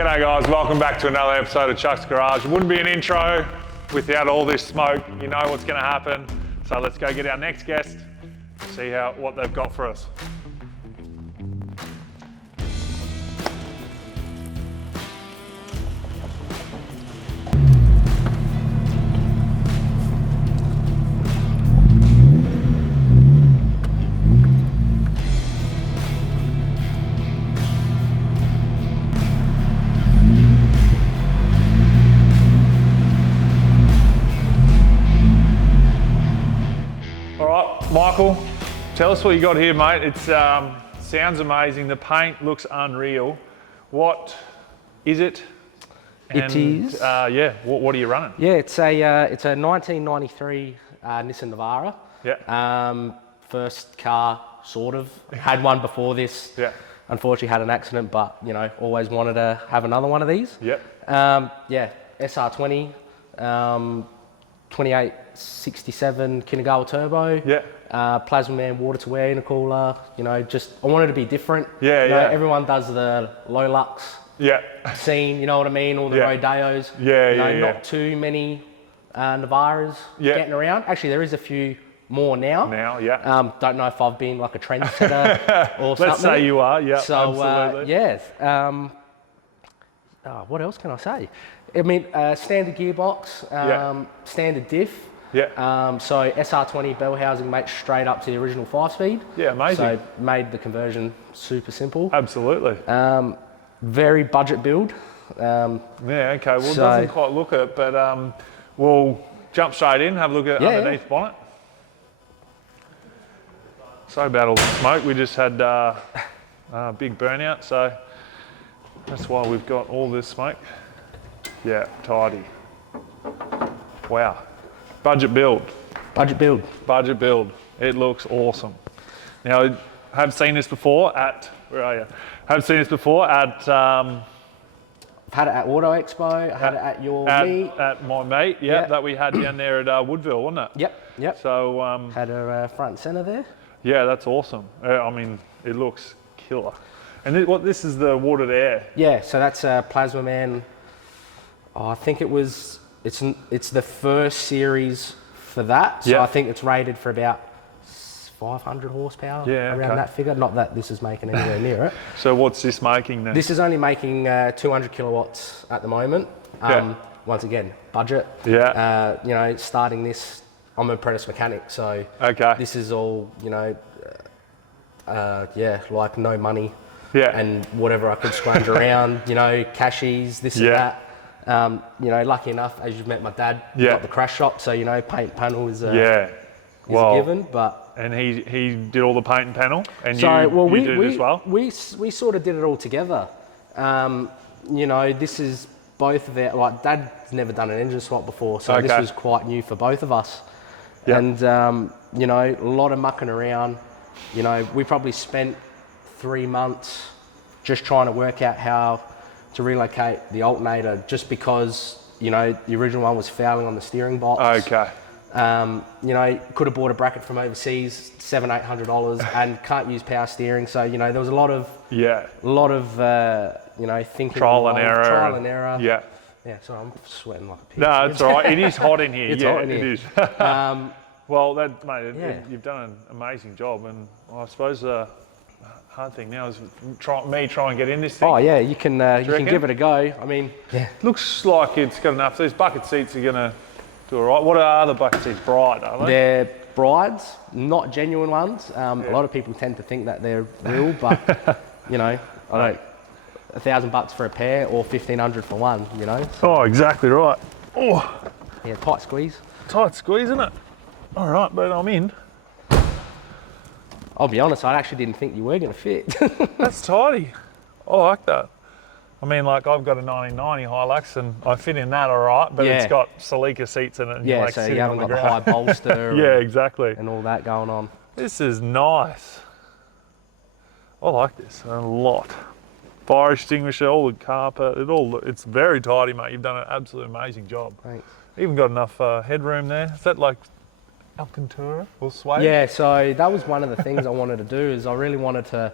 G'day guys, welcome back to another episode of Chux Garage. It wouldn't be an intro without all this smoke. You know what's going to happen. So let's go get our next guest, see what they've got for us. Michael, tell us what you got here, mate. It sounds amazing. The paint looks unreal. What is it? And, it is. Yeah. What are you running? Yeah, it's a 1993 Nissan Navara. Yeah. First car, sort of. Had one before this. Yeah. Unfortunately, had an accident, but you know, always wanted to have another one of these. Yep. Yeah. SR20. 2867 Kinagawa turbo. Yeah. Plasma Man water to air intercooler. You know, just I wanted to be different. Yeah, you know, yeah. Everyone does the low lux scene. You know what I mean? All the Rodeos. Yeah, you know, yeah. Not too many Navaras getting around. Actually, there is a few more now. Now, yeah. Don't know if I've been like a trendsetter or something. Let's say you are. Yeah. So absolutely. yeah. What else can I say? I mean, standard gearbox, standard diff. Yeah. So SR20 bell housing makes straight up to the original 5-speed. Yeah, amazing. So made the conversion super simple. Absolutely. Very budget build. Yeah, okay. Well, it doesn't quite look it, but we'll jump straight in, have a look at underneath the bonnet. Sorry about all the smoke. We just had a big burnout, so that's why we've got all this smoke. Yeah, tidy. Wow. Budget build. Budget build. Budget build. It looks awesome. Now, I have seen this before at, where are you? Have seen this before at... I've had it at Auto Expo, I had it at your meet. At my meet, that we had down there at Woodville, wasn't it? Yep. So... had her front and centre there. Yeah, that's awesome. I mean, it looks killer. And this is the watered air? Yeah, so that's a Plasma Man. I think it's the first series for that. So I think it's rated for about 500 horsepower, around that figure. Not that this is making anywhere near it. So what's this making then? This is only making 200 kilowatts at the moment. Once again, budget. Yeah. You know, starting this, I'm an apprentice mechanic, so this is all, you know, like no money. Yeah. And whatever I could scrounge around, you know, cashies, this and that. You know, lucky enough, as you've met my dad, got the crash shop, so you know, paint panel is a given. But and he did all the paint and panel, and we did it as well. We sort of did it all together. You know, this is both of our, like, Dad's never done an engine swap before, so this was quite new for both of us. Yep. And you know, a lot of mucking around. You know, we probably spent 3 months just trying to work out how to relocate the alternator, just because, you know, the original one was fouling on the steering box. You know, could have bought a bracket from overseas, $700-800, and can't use power steering. So, you know, there was a lot of you know, thinking, trial and error. Yeah. So I'm sweating like a pig. No, it's all right. It is hot in here. It's hot in here. It is. Well, mate, you've done an amazing job, and I suppose hard thing now is try and get in this thing. Oh yeah, you can give it a go. I mean, looks like it's got enough. These bucket seats are gonna do all right. What are the bucket seats? Bright, are they? They're brides, not genuine ones. A lot of people tend to think that they're real, but you know, I don't. $1,000 for a pair or 1,500 for one. You know. So. Oh, exactly right. Oh. Yeah, tight squeeze. Tight squeeze, isn't it? All right, but I'm in. I'll be honest, I actually didn't think you were going to fit. That's tidy. I like that. I mean, like, I've got a 1990 Hilux and I fit in that all right, but it's got Celica seats in it. And you're like so you haven't got the high bolster. Exactly. And all that going on. This is nice. I like this a lot. Fire extinguisher, all the carpet, it's very tidy, mate. You've done an absolutely amazing job. Thanks. Even got enough headroom there. Is that like Alcantara or suede? Yeah, so that was one of the things I wanted to do, is I really wanted to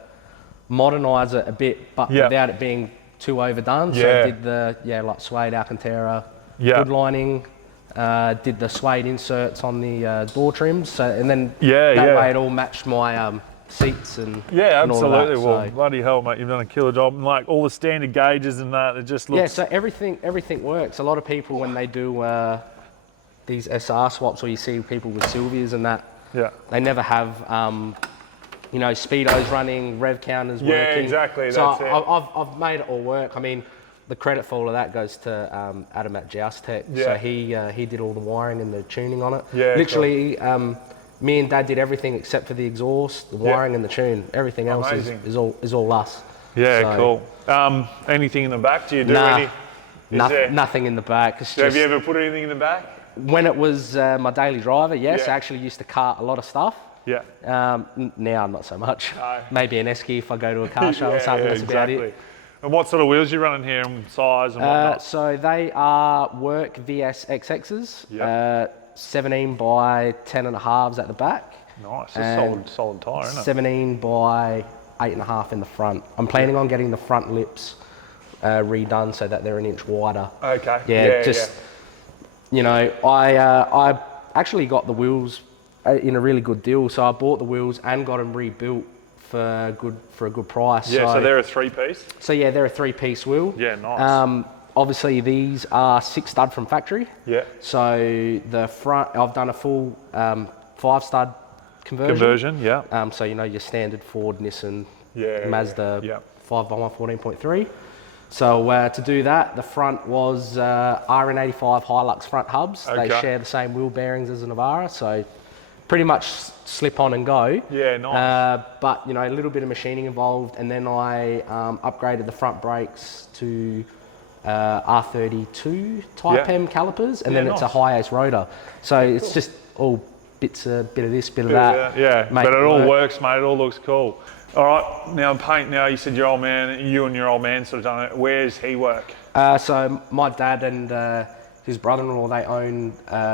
modernise it a bit, but without it being too overdone. Yeah. So I did the, like suede Alcantara, wood lining, did the suede inserts on the door trims. So, and then that way it all matched my seats and and all absolutely. of that, Well, bloody hell, mate, you've done a killer job. And like all the standard gauges and that, it just looks... Yeah, so everything works. A lot of people, when they do these SR swaps, or you see people with Sylvias and that, they never have, you know, speedos running, rev counters working. Yeah, exactly. So That's it. I've made it all work. I mean, the credit for all of that goes to Adam at Joust Tech. So he did all the wiring and the tuning on it. Yeah, literally, me and Dad did everything except for the exhaust, the wiring and the tune. Everything else is all us. Yeah, so, cool. Anything in the back? Do you do any? Nothing in the back. Have you ever put anything in the back? When it was my daily driver, yes, I actually used to cart a lot of stuff. Yeah. Now not so much. No. Maybe an esky if I go to a car show or something. That's about it. And what sort of wheels are you running here, and size and whatnot? So they are Work VS XXs. 17 by 10 and a halves at the back. Nice, a solid tyre, isn't it? 17 by 8.5 in the front. I'm planning on getting the front lips redone so that they're an inch wider. Okay. You know, I actually got the wheels in a really good deal. So I bought the wheels and got them rebuilt for a good price. Yeah, so they're a 3-piece? So yeah, they're a 3-piece wheel. Yeah, nice. Obviously these are 6 stud from factory. Yeah. So the front, I've done a full 5 stud conversion. Yeah. So you know your standard Ford, Nissan, Yeah, Mazda yeah. 5x1 14.3. So to do that, the front was RN85 Hilux front hubs. Okay. They share the same wheel bearings as a Navara, so pretty much slip on and go. Yeah, nice. But you know, a little bit of machining involved, and then I upgraded the front brakes to R32 Type M calipers, and then it's a high ace rotor. So it's just all bit of this, bit of that. Yeah, but it all works, mate. It all looks cool. All right, now paint. Now you said you and your old man sort of done it. Where's he work? So my dad and his brother-in-law, they own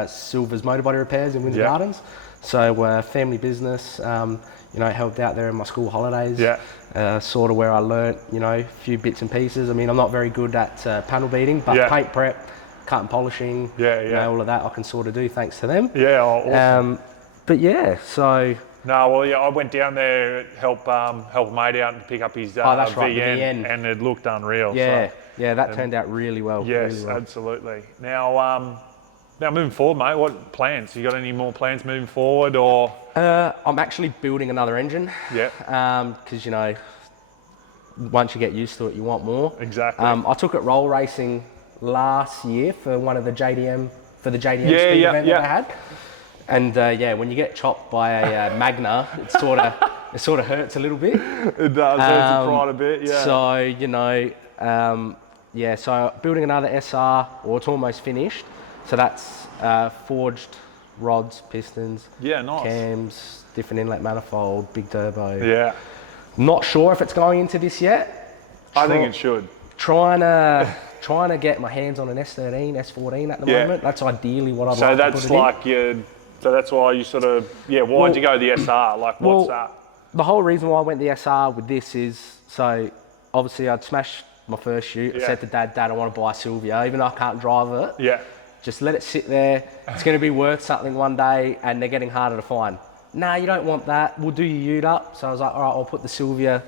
Silver's Motor Body Repairs in Windsor Gardens. So family business. You know, helped out there in my school holidays. Yeah. Sort of where I learnt, you know, a few bits and pieces. I mean, I'm not very good at panel beating, but paint prep, cut and polishing, you know, all of that I can sort of do thanks to them. Yeah, awesome. But yeah, so... No, well, yeah, I went down there, help a mate out and pick up his VN, and it looked unreal. Yeah, so, yeah, that turned out really well. Yes, really well. Absolutely. Now moving forward, mate, what plans? You got any more plans moving forward, or? I'm actually building another engine. Yeah. Because, you know, once you get used to it, you want more. Exactly. I took it roll racing last year for one of the JDM, speed event that I had. And yeah, when you get chopped by a Magna, it sort of hurts a little bit. It does, hurts quite a bit, yeah. So, you know, so building another SR, or it's almost finished. So that's forged rods, pistons, nice. Cams, different inlet manifold, big turbo. Yeah. Not sure if it's going into this yet. I think it should. Trying to get my hands on an S13, S14 at the moment. That's ideally what I'd like to put it in. So that's why you sort of, why'd you go the SR? Like, what's that? The whole reason why I went the SR with this is, so obviously I'd smashed my first shoot. I said to Dad, I want to buy a Sylvia, even though I can't drive it. Yeah. Just let it sit there. It's going to be worth something one day, and they're getting harder to find. Nah, you don't want that. We'll do your ute up. So I was like, all right, I'll put the Sylvia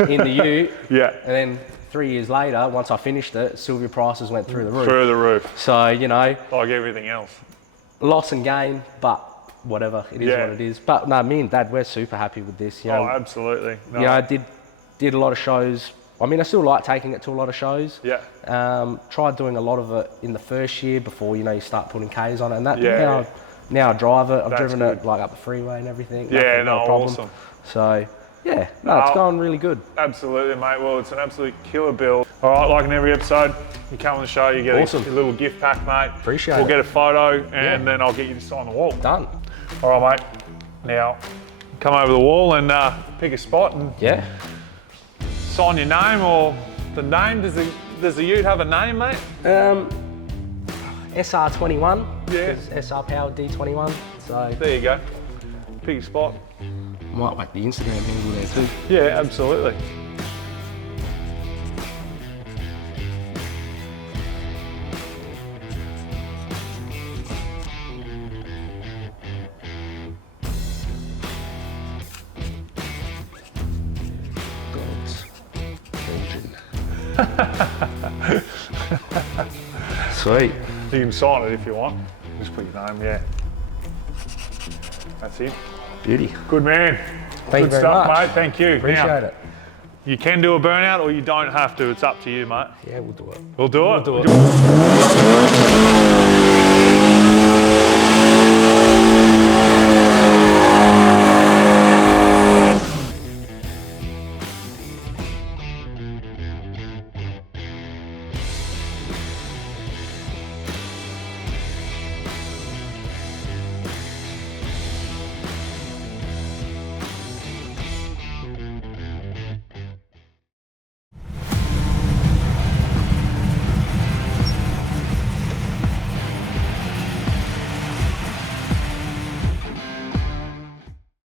in the ute. Yeah. And then 3 years later, once I finished it, Sylvia prices went through the roof. Through the roof. So, you know. Like everything else. Loss and gain, but whatever, it is what it is. But no, me and Dad, we're super happy with this. You know, absolutely. No. You know, I did a lot of shows. I mean, I still like taking it to a lot of shows. Yeah. Tried doing a lot of it in the first year before, you know, you start putting Ks on it and that. Now I drive it. I've driven it like up the freeway and everything. Yeah, no problem. Awesome. So, yeah, no, it's going really good. Absolutely, mate. Well, it's an absolute killer build. All right, like in every episode, you come on the show, you get a little gift pack, mate. Appreciate it. We'll get a photo, and then I'll get you to sign the wall. Done. All right, mate. Now, come over the wall and pick a spot and sign your name or the name. Does the ute have a name, mate? SR21. Yeah. SR Power D21. So there you go. Pick a spot. Might whack the Instagram handle there too. Yeah, absolutely. Sweet. You can sign it if you want. Just put your name, yeah. That's it. Beauty. Good man. Thank you Good very stuff, much. mate. Thank you. Appreciate it. You can do a burnout or you don't have to. It's up to you, mate. Yeah, we'll do it. We'll do it. We'll do it.